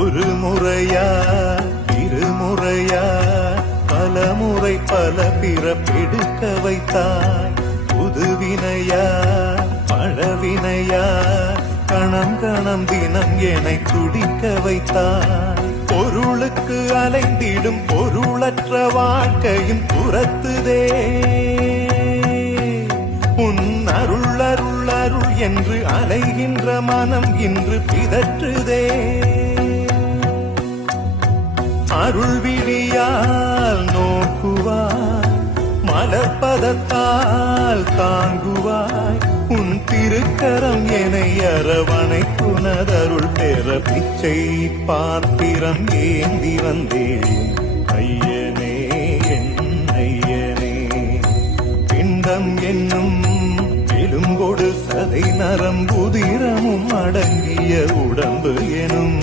ஒரு முறையா இருமுறையா பல முறை பல பிறப்பெடுக்க வைத்தாய். புதுவினையா பழவினையா கணம் கணம் தினம் என்னை துடிக்க வைத்தாய். பொருளுக்கு அலைந்திடும் பொருளற்ற வாழ்க்கையும் துரத்துதே. உன் அருள் அருள் அருள் என்று அலைகின்ற மனம் இன்று பிதற்றுதே. அருள் விழியால் நோக்குவாய், மலர்பதத்தால் தாங்குவாய். உன் திருக்கரம் என்னை அரவணைப்புனதருள் பெற பிச்சை பாத்திரம் ஏந்தி வந்தேன். ஐயனே என் ஐயனே, பிண்டம் என்னும் எலும்பொடு சதை நரம்புதிரமும் அடங்கிய உடம்பு எனும்